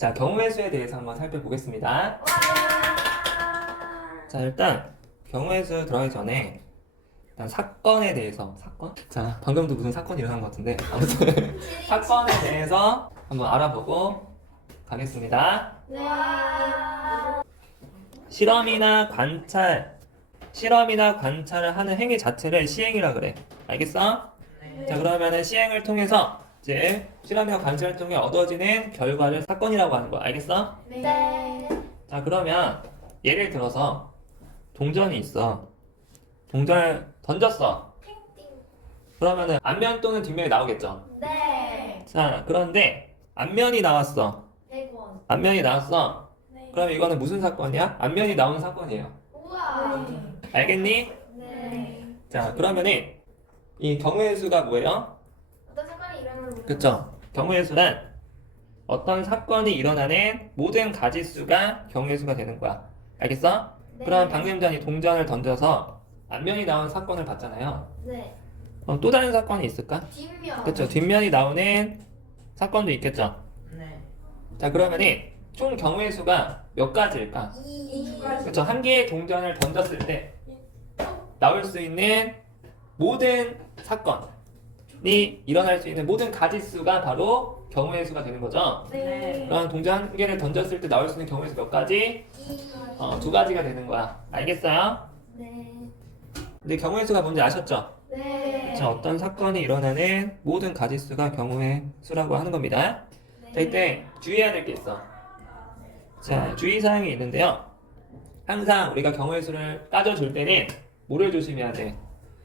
자, 경우의 수에 대해서 한번 살펴보겠습니다. 자, 일단 경우의 수 들어가기 전에 일단 사건에 대해서 사건? 자, 방금도 무슨 사건이 일어난 것 같은데 아무튼 사건에 대해서 한번 알아보고 가겠습니다. 실험이나 관찰을 하는 행위 자체를 시행이라 그래. 알겠어? 자, 그러면은 시행을 통해서 이제 실험이나 관찰을 통해 얻어지는 결과를 사건이라고 하는 거야. 알겠어? 자, 그러면 예를 들어서 동전이 있어. 동전을 던졌어. 그러면은 앞면 또는 뒷면이 나오겠죠. 자, 그런데 앞면이 나왔어. 100원. 앞면이 나왔어. 그럼 이거는 무슨 사건이야? 앞면이 나오는 사건이에요. 우와. 알겠니? 자, 그러면은 이 경우의 수가 뭐예요? 어떤 사건이 일어나는 그쵸? 경우의 수란 어떤 사건이 일어나는 모든 가지수가 경우의 수가 되는 거야. 알겠어? 그럼 방금 전에 동전을 던져서 앞면이 나온 사건을 봤잖아요. 네. 그럼 또 다른 사건이 있을까? 뒷면. 그쵸? 뒷면이 나오는 사건도 있겠죠? 자, 그러면은 총 경우의 수가 몇 가지일까? 2. 그쵸? 한 개의 동전을 던졌을 때 나올 수 있는 모든 사건이 일어날 수 있는 모든 가지수가 바로 경우의 수가 되는 거죠. 그럼 동전 한 개를 던졌을 때 나올 수 있는 경우의 수 몇 가지? 2 가지가 되는 거야. 알겠어요? 근데 경우의 수가 뭔지 아셨죠? 자, 어떤 사건이 일어나는 모든 가지수가 경우의 수라고 하는 겁니다. 자, 이때 주의해야 될 게 있어. 자, 주의사항이 있는데요. 항상 우리가 경우의 수를 따져줄 때는 뭐를 조심해야 돼?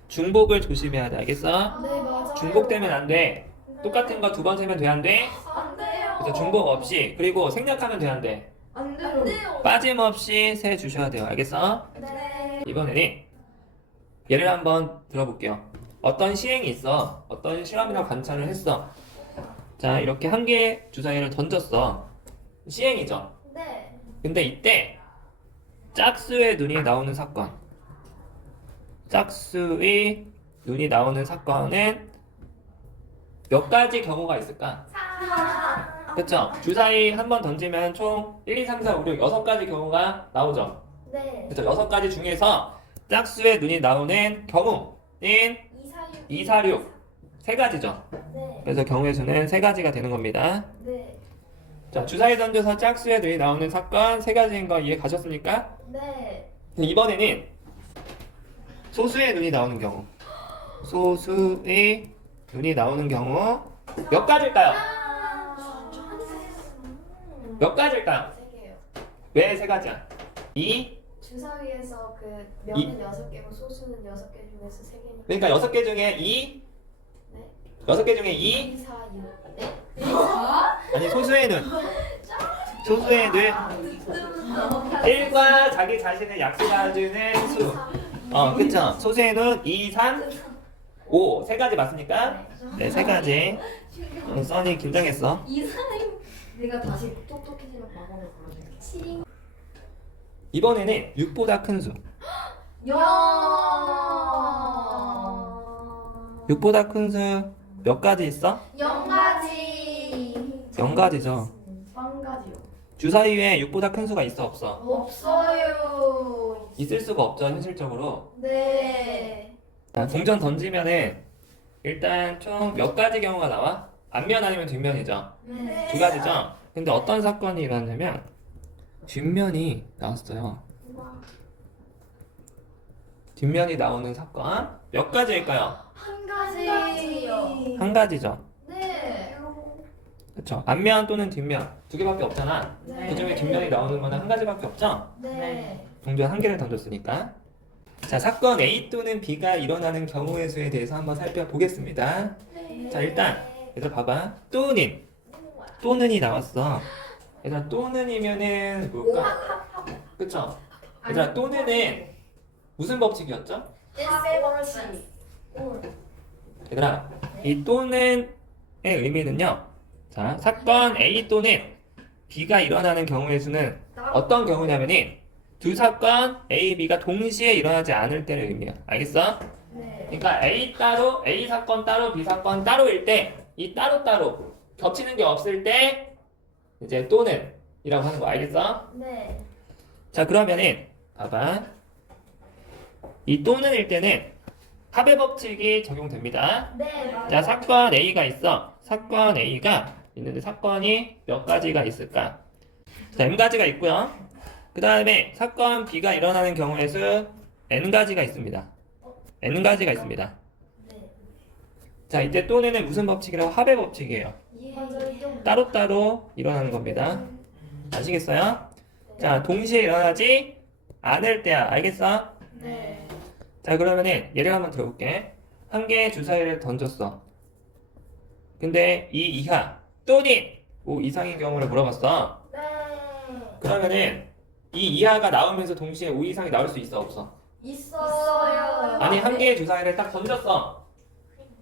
중복을 조심해야 돼. 알겠어? 네, 맞아요. 중복되면 안 돼. 똑같은 거 두 번 세면 돼, 안 돼? 안 돼요. 그래서 중복 없이. 그리고 생략하면 돼, 안 돼? 안 돼요. 빠짐없이 세 주셔야 돼요. 알겠어? 이번에는 예를 한번 들어볼게요. 어떤 시행이 있어. 어떤 실험이나 관찰을 했어. 자, 이렇게 한 개의 주사위를 던졌어. 시행이죠. 네. 근데 이때 짝수의 눈이 나오는 사건. 짝수의 눈이 나오는 사건은 몇 가지 경우가 있을까? 4. 그쵸? 주사위 한 번 던지면 총 1, 2, 3, 4, 5, 6, 6가지 경우가 나오죠. 네. 그쵸? 6가지 중에서 짝수의 눈이 나오는 경우는 2, 4, 6 3가지죠. 네. 그래서 경우의 수는 3가지가 되는 겁니다. 네. 자, 주사위 던져서 짝수의 눈이 나오는 사건 3가지인 거 이해 가셨습니까? 네. 이번에는 소수의 눈이 나오는 경우. 소수의 눈이 나오는 경우 몇 가지일까요? 몇 가지일까요? 3개요. 왜 3가지야? 2, 주사위에서 그 면은 6개고 소수는 6개 중에서 3개니까. 그러니까 6개 중에 2, 네. 6개 중에 2, 2, 4, 6. 네. 아니 소수의 눈. 소수의 눈. 1과 자기 자신을 약속해주는 수. 그쵸. 소수의 눈 2, 3, 5. 3가지 맞습니까? 네, 3가지. 써니 긴장했어. 이사님. 내가 다시 똑똑해지는 방법을 보여줄게. 이번에는 6보다 큰 수. 6보다 큰 수 몇 가지 있어? 0가지. 0가지죠. 0가지요. 주사위에 6보다 큰 수가 있어 없어? 없어요. 있을 수가 없죠, 현실적으로. 네. 자, 동전 던지면은 일단 총 몇 가지 경우가 나와? 앞면 아니면 뒷면이죠. 네. 2가지죠. 근데 어떤 사건이 일어나냐면 뒷면이 나왔어요. 뒷면이 나오는 사건 몇 가지일까요? 한 가지요. 한 가지죠. 네. 그렇죠. 앞면 또는 뒷면 2개밖에 없잖아. 네. 그중에 뒷면이 나오는 거는 한 가지밖에 없죠. 네. 동전 한 개를 던졌으니까. 자, 사건 A 또는 B가 일어나는 경우의 수에 대해서 한번 살펴보겠습니다. 자, 일단 얘들아 봐봐. 또는이 나왔어. 얘들아 또는이면은 뭘까? 그쵸? 얘들아 또는은 무슨 법칙이었죠? 1세번씩. 얘들아 이 또는의 의미는요. 자, 사건 A 또는 B가 일어나는 경우의 수는 어떤 경우냐면은 두 사건 A, B가 동시에 일어나지 않을 때를 의미해요. 알겠어? 네. 그러니까 A 따로, A 사건 따로, B 사건 따로일 때 이 따로따로 겹치는 게 없을 때 이제 또는 이라고 하는 거 알겠어? 네. 자, 그러면은 봐봐. 이 또는일 때는 합의 법칙이 적용됩니다. 네, 맞아요. 자, 사건 A가 있어. 사건 A가 있는데 사건이 몇 가지가 있을까? 자, M 가지가 있고요. 그 다음에 사건 B가 일어나는 경우의 수 N 가지가 있습니다. N 가지가 있습니다. 네. 자, 이때 또는은 무슨 법칙이라고? 합의 법칙이에요. 맞아요. 따로따로 일어나는 겁니다. 아시겠어요? 자, 동시에 일어나지 않을 때야. 알겠어? 네. 자, 그러면은 예를 한번 들어볼게. 한 개의 주사위를 던졌어. 근데 이 이하 또는 5 이상인 경우를 물어봤어. 네. 그러면은 이 이하가 나오면서 동시에 5 이상이 나올 수 있어, 없어? 있어요. 아니, 한 개의 주사위를 딱 던졌어.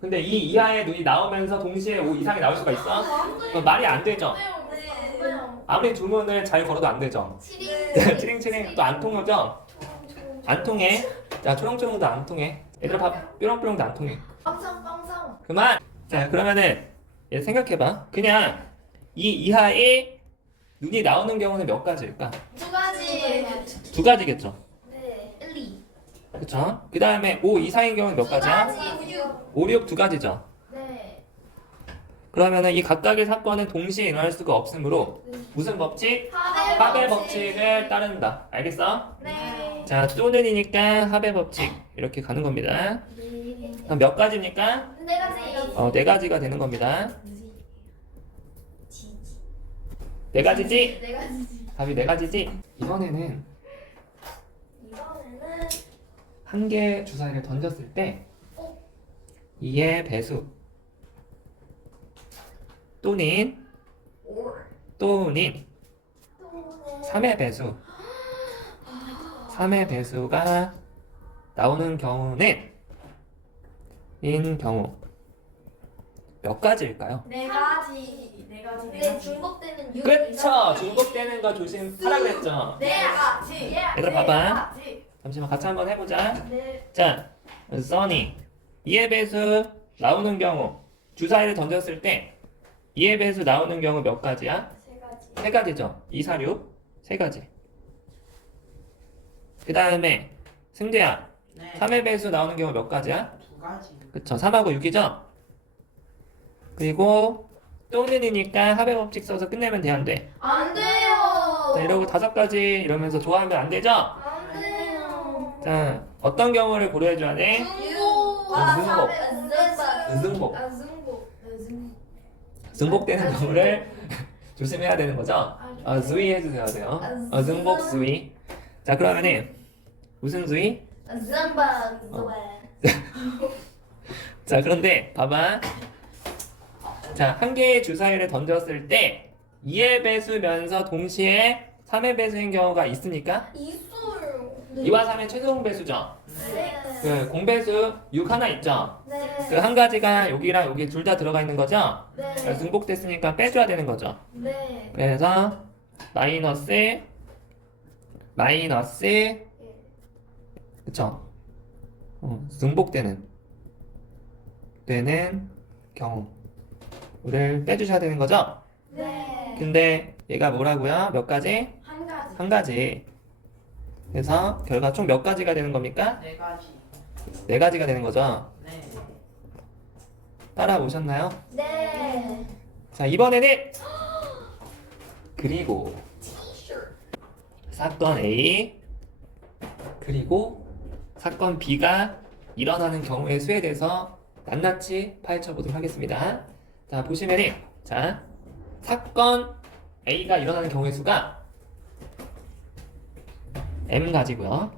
근데 이 이하의 눈이 나오면서 동시에 5 이상이 나올 수가 있어? 그건 말이 안 되죠? 아무리 주문을 잘 걸어도 안 되죠? 치링치링 또 안 통하죠? 안 통해. 자, 초롱초롱도 안 통해. 얘들아 봐, 뾰롱뾰롱도 안 통해. 빵상. 그만! 자, 그러면은 얘 생각해봐. 그냥 이 이하에 눈이 나오는 경우는 몇 가지일까? 두 가지. 두 가지겠죠? 네. 1, 2. 그쵸? 그 다음에 5 이상인 경우는 몇 가지야? 5, 6 두 가지죠? 네. 그러면은 이 각각의 사건은 동시에 일어날 수가 없으므로 무슨 법칙? 합의 법칙을 따른다. 알겠어? 네. 자, 또는이니까 합의 법칙 이렇게 가는 겁니다. 그럼 몇 가지입니까? 네 가지. 네 가지가 되는 겁니다. 네 가지지? 네 가지. 답이 네 가지지? 이번에는 이번에는 한 개의 주사위를 던졌을 때 2의 배수 또는 3의 배수 3의 배수가 나오는 경우는 인 경우 몇 가지일까요? 네 가지. 네 중복되는 유. 그쵸! 중복되는 거 조심하라 그랬죠? 네 가지. 얘들아 봐봐. 잠시만 같이 한번 해보자. 네. 자, 써니 2의 배수 나오는 경우 주사위를 던졌을 때 2의 배수 나오는 경우 몇 가지야? 세 가지. 세 가지죠. 2, 4, 6 세 가지. 그 다음에 승재야 네. 3의 배수 나오는 경우 몇 가지야? 두 가지. 그쵸 3하고 6이죠? 그리고 또는이니까 합의 법칙 써서 끝내면 돼 안 돼? 안 돼요. 자, 이러고 5가지 이러면서 좋아하면 안 되죠? 안 돼요. 자, 어떤 경우를 고려해줘야 돼? 중복. 은승복. 승복. 승복되는 경우를 조심해야 되는 거죠? 수위 해주셔야 돼요. 승복 수위. 자, 그러면은 무슨 수위? 승방. 자, 그런데 봐봐. 자, 한 개의 주사위를 던졌을 때 2의 배수면서 동시에 3의 배수인 경우가 있습니까? 있어요. 2와 3의 최종 배수죠. 네. 그 공배수 6 하나 있죠. 네. 그 한 가지가 여기랑 여기 둘 다 들어가 있는 거죠. 네. 승복됐으니까 빼줘야 되는 거죠. 네. 그래서 마이너스 그쵸? 승복되는 경우를 빼주셔야 되는 거죠. 네. 근데 얘가 뭐라고요? 몇 가지? 한 가지. 한 가지. 그래서 결과 총 몇 가지가 되는 겁니까? 네 가지. 네 가지가 되는 거죠. 네. 따라오셨나요? 네. 자, 이번에는 그리고 사건 A 그리고 사건 B가 일어나는 경우의 수에 대해서 낱낱이 파헤쳐 보도록 하겠습니다. 자, 보시면은 자, 사건 A가 일어나는 경우의 수가 M 가지고요.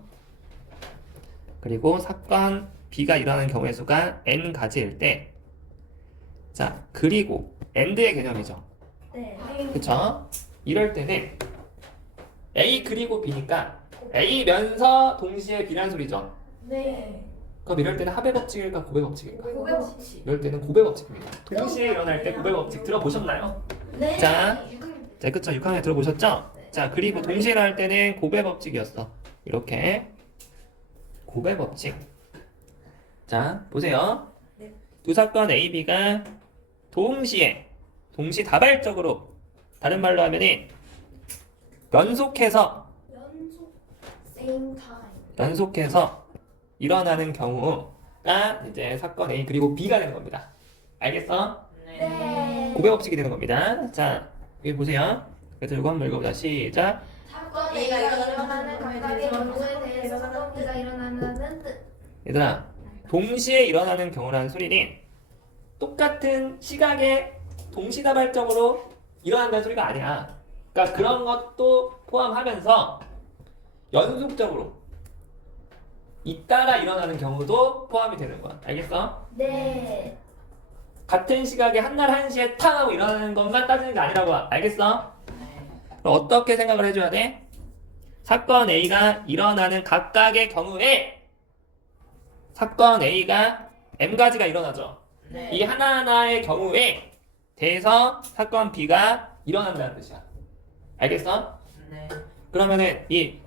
그리고 사건 B가 일어나는 경우의 수가 N 가지일 때 자, 그리고 AND의 개념이죠. 네. 그쵸? 이럴 때는 A 그리고 B니까 A면서 동시에 B라는 소리죠. 네. 그럼 이럴 때는 합의 법칙일까 고배 법칙일까? 고백시. 이럴 때는 고배 법칙입니다. 동시에 일어날 때 고배 법칙 들어보셨나요? 네. 자, 그쵸? 6학년 들어보셨죠? 자, 그리고 동시에 일어날 때는 고배 법칙이었어. 이렇게 고배 법칙. 자, 보세요. 두 사건 A, B가 동시다발적으로 다른 말로 하면은 연속해서 same time. 연속해서 일어나는 경우가 이제 사건 A 그리고 B가 되는 겁니다. 알겠어? 네. 고백 법칙이 되는 겁니다. 자, 여기 보세요. 그래서 이거 한번 읽어보자. 시작. 사건 A가 일어나는 각각의 경우에 대해서 사건 B가 일어나는 뜻. 얘들아, 동시에 일어나는 경우라는 소리는 똑같은 시각에 동시다발적으로 일어난다는 소리가 아니야. 그러니까 그런 것도 포함하면서 연속적으로 잇따라 일어나는 경우도 포함이 되는 거야. 알겠어? 네. 같은 시각에 한날 한시에 탕 하고 일어나는 것만 따지는 게 아니라고. 알겠어? 그럼 어떻게 생각을 해줘야 돼? 사건 A가 일어나는 각각의 경우에 사건 A가 M가지가 일어나죠. 이 하나하나의 경우에 대해서 사건 B가 일어난다는 뜻이야. 알겠어? 네. 그러면은 이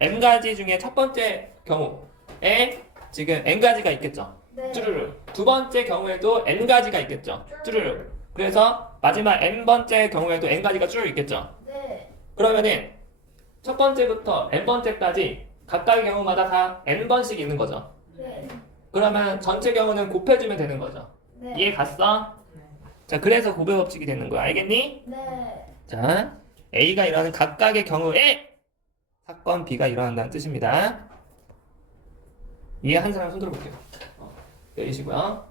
M가지 중에 첫 번째 경우에 지금 N가지가 있겠죠. 네. 쭈르르. 두 번째 경우에도 N가지가 있겠죠. 쭈르르. 그래서 마지막 N번째 경우에도 N가지가 쭈르르 있겠죠. 네. 그러면은 첫 번째부터 N번째까지 각각의 경우마다 다 N번씩 있는 거죠. 네. 그러면 전체 경우는 곱해주면 되는 거죠. 네. 이해 갔어? 네. 자, 그래서 고백 법칙이 되는 거야. 알겠니? 네. 자, A가 일어나는 각각의 경우에 사건 B가 일어난다는 뜻입니다. 이해한 사람 손 들어볼게요. 내리시고요.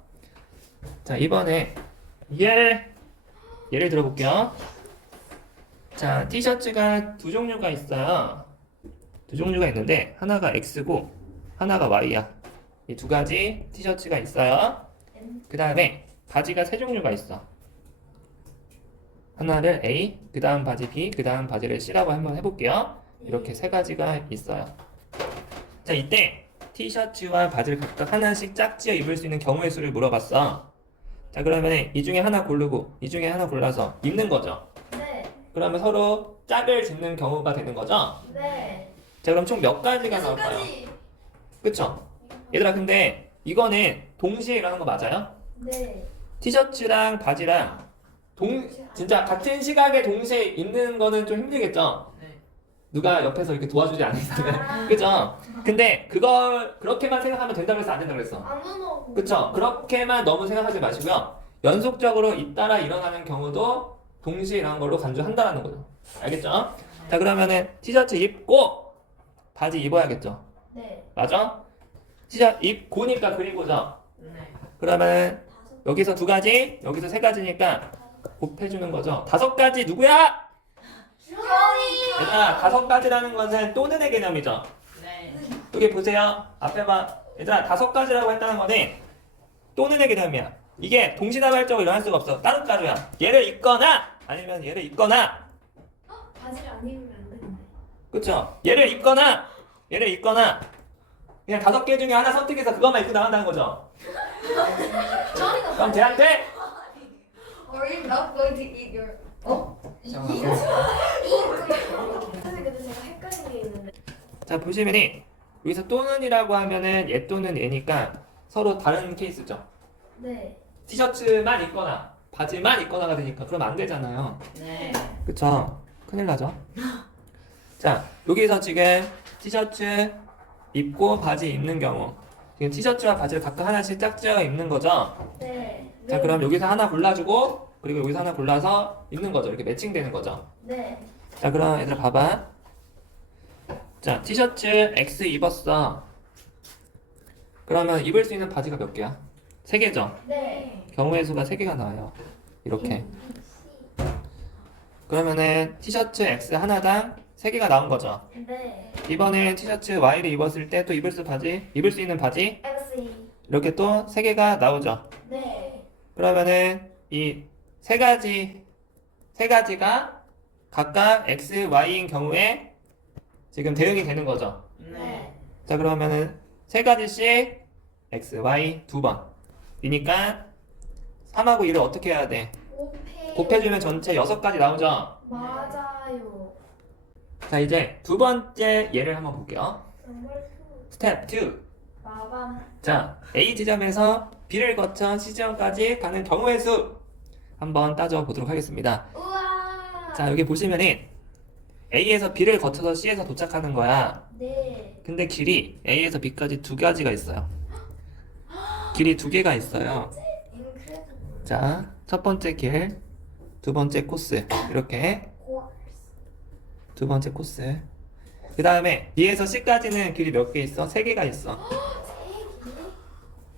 자, 이번에 예를 들어볼게요. 자, 티셔츠가 두 종류가 있어요. 두 종류가 있는데 하나가 X고 하나가 Y야. 이 두 가지 티셔츠가 있어요. 그 다음에 바지가 세 종류가 있어. 하나를 A, 그 다음 바지 B, 그 다음 바지를 C라고 한번 해볼게요. 이렇게 세 가지가 있어요. 자, 이때 티셔츠와 바지를 각각 하나씩 짝지어 입을 수 있는 경우의 수를 물어봤어. 자, 그러면 이 중에 하나 고르고 이 중에 하나 골라서 입는 거죠. 네. 그러면 서로 짝을 짓는 경우가 되는 거죠. 네. 자, 그럼 총 몇 가지가 나올까요? 그쵸? 얘들아, 근데 이거는 동시에 일어나는 거 맞아요? 네. 티셔츠랑 바지랑 진짜 같은 시각에 동시에 입는 거는 좀 힘들겠죠? 네. 누가 옆에서 이렇게 도와주지 않는 이상은. 그죠? 근데 그걸 그렇게만 생각하면 된다고 해서 안 된다고 그랬어. 안 오고. 그쵸? 그렇게만 너무 생각하지 마시고요. 연속적으로 잇따라 일어나는 경우도 동시에 일어나는 걸로 간주한다는 거죠. 알겠죠? 자, 그러면은 티셔츠 입고 바지 입어야겠죠? 네. 맞아? 티셔츠 입고니까 그리고죠? 네. 그러면 여기서 두 가지, 여기서 세 가지니까 곱해주는 거죠. 다섯 가지 누구야? 주원이. 얘들아, 다섯 가지라는 것은 또는의 개념이죠. 네. 여기 보세요. 앞에 봐. 얘들아, 다섯 가지라고 했다는 거는 또는의 개념이야. 이게 동시다발적으로 일어날 수가 없어. 다른 가루야. 얘를 입거나 아니면 얘를 입거나. 바지를 안 입으면 안 되는데. 그쵸? 얘를 입거나 얘를 입거나 그냥 다섯 개 중에 하나 선택해서 그것만 입고 나간다는 거죠. 주원이가. 그럼 쟤한테 Are you not going to eat your? 선생님 근데 제가 헷갈린 게 있는데. 자, 보시면이 여기서 또는이라고 하면은 얘 또는 얘니까 서로 다른 케이스죠. 네. 티셔츠만 입거나 바지만 입거나가 되니까 그럼 안 되잖아요. 네. 그쵸? 큰일 나죠. 자, 여기서 지금 티셔츠 입고 바지 입는 경우 지금 티셔츠와 바지를 각각 하나씩 짝지어 입는 거죠. 네. 자, 그럼 여기서 하나 골라주고 그리고 여기서 하나 골라서 입는 거죠. 이렇게 매칭되는 거죠. 네. 자, 그럼 얘들아 봐봐. 자, 티셔츠 X 입었어. 그러면 입을 수 있는 바지가 몇 개야? 3개죠. 네. 경우의 수가 3개가 나와요. 이렇게. 그러면은 티셔츠 X 하나당 3개가 나온 거죠. 네. 이번엔 티셔츠 Y를 입었을 때 또 입을 수 있는 바지 X. 이렇게 또 3개가 나오죠. 네. 그러면은 이 세 가지가 각각 X, Y인 경우에 지금 대응이 되는 거죠. 네. 자, 그러면은 세 가지씩 X, Y 2번. 이니까 3하고 2를 어떻게 해야 돼? 곱해주면 전체 6가지 나오죠. 맞아요. 자, 이제 두 번째 예를 한번 볼게요. 스텝 2. 마밤. 자, A 지점에서 B를 거쳐 C 지점까지 가는 경우의 수 한번 따져 보도록 하겠습니다. 우와. 자, 여기 보시면은 A에서 B를 거쳐서 C에서 도착하는 거야. 네. 근데 길이 A에서 B까지 두 가지가 있어요. 길이 두 개가 있어요. 이건 그래도 자, 첫 번째 길, 두 번째 코스. 이렇게 두 번째 코스. 그 다음에 B에서 C까지는 길이 몇 개 있어? 세 개가 있어.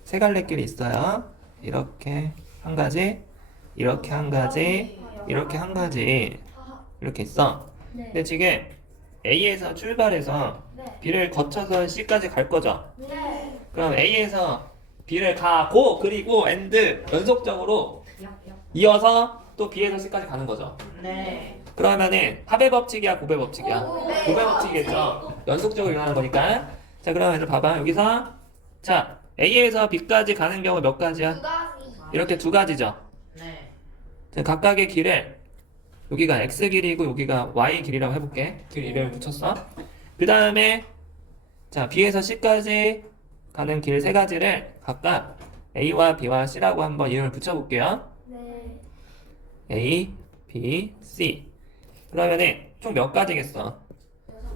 세 갈래 길이 있어요. 이렇게 한 가지, 이렇게 한 가지, 이렇게 한 가지. 이렇게 있어. 네. 근데 지금 A에서 출발해서 네. B를 거쳐서 C까지 갈 거죠. 네. 그럼 A에서 B를 가고 그리고 AND 연속적으로 이어서 또 B에서 C까지 가는 거죠. 네. 그러면은 합의 법칙이야, 고배 법칙이야? 네. 고배 법칙이겠죠. 연속적으로 일어나는 거니까. 자, 그러면 이제 봐봐. 여기서 자, A에서 B까지 가는 경우 몇 가지야? 두 가지. 이렇게 두 가지죠. 네. 자, 각각의 길을 여기가 X 길이고 여기가 Y 길이라고 해볼게. 길 이름을 붙였어. 그 다음에 자, B에서 C까지 가는 길 세 가지를 각각 A와 B와 C라고 한번 이름을 붙여볼게요. 네. A, B, C. 그러면은 총 몇 가지겠어?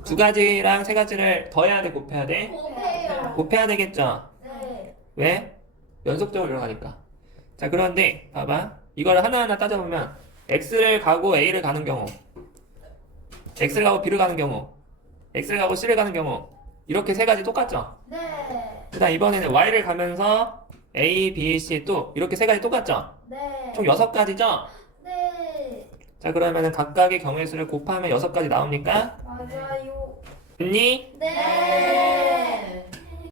두 가지랑 세 가지를 더해야 돼, 곱해야 돼? 곱해요. 곱해야 되겠죠? 네. 왜? 연속적으로 일어나니까. 자, 그런데 봐봐. 이걸 하나하나 따져보면 X를 가고 A를 가는 경우, X를 가고 B를 가는 경우, X를 가고 C를 가는 경우 이렇게 세 가지 똑같죠? 네. 그다음 이번에는 Y를 가면서 A, B, C 또 이렇게 세 가지 똑같죠? 네. 총 6가지죠? 네. 자, 그러면은 각각의 경우의 수를 곱하면 6가지 나옵니까? 맞아요. 됐니? 네.